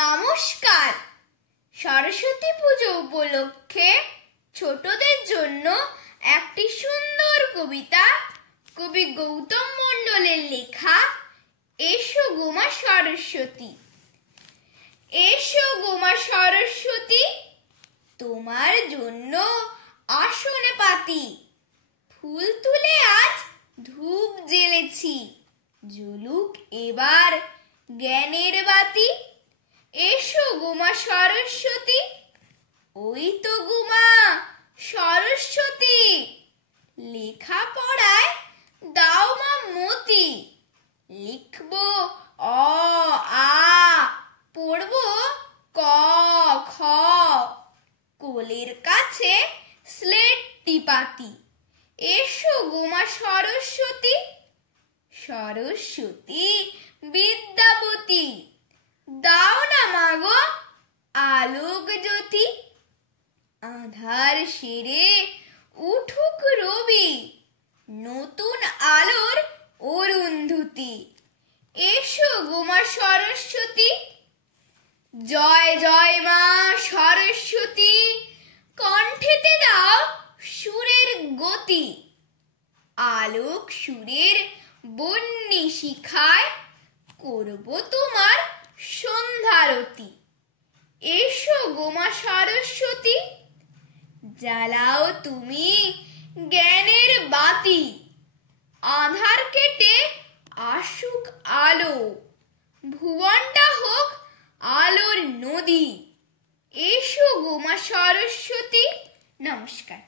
নমস্কার। সরস্বতী পুজো উপলক্ষে ছোটদের জন্য একটি সুন্দর কবিতা কবি গৌতম মণ্ডলের লেখা এসো গো মা সরস্বতী। এসো গো মা সরস্বতী, তোমার জন্য আসনে পাতি, ফুল তুলে আজ ধূপ জ্বেলেছি, জ্বলুক এবার জ্ঞানের বাতি। এসো গো মা সরস্বতী, ওই তো গো মা সরস্বতী, লেখা পড়ায় দাও মা মতি। লিখবো অ আ, পড়বো ক খ, কোলের কাছে স্লেটটি পাতি। এসো গো মা সরস্বতী, সরস্বতী বিদ্যাবতী, দাও না মাগো আলোক জ্যোতি। আঁধার সেরে উঠুক রবি, নতুন আলোর অরুন্ধতী। এসো গো মা সরস্বতী, জয় জয় মা সরস্বতী, কণ্ঠেতে দাও সুরের গতি। আলোক সুরের বন্যি শিখায় করব তোমার সন্ধ্যারতি। এসো গো মা সরস্বতী, জ্বালাও তুমি জ্ঞানের বাতি। আঁধার কেটে আসুক আলো, ভুবনটা হোক আলোর নদী। এসো গো মা সরস্বতী। নমস্কার।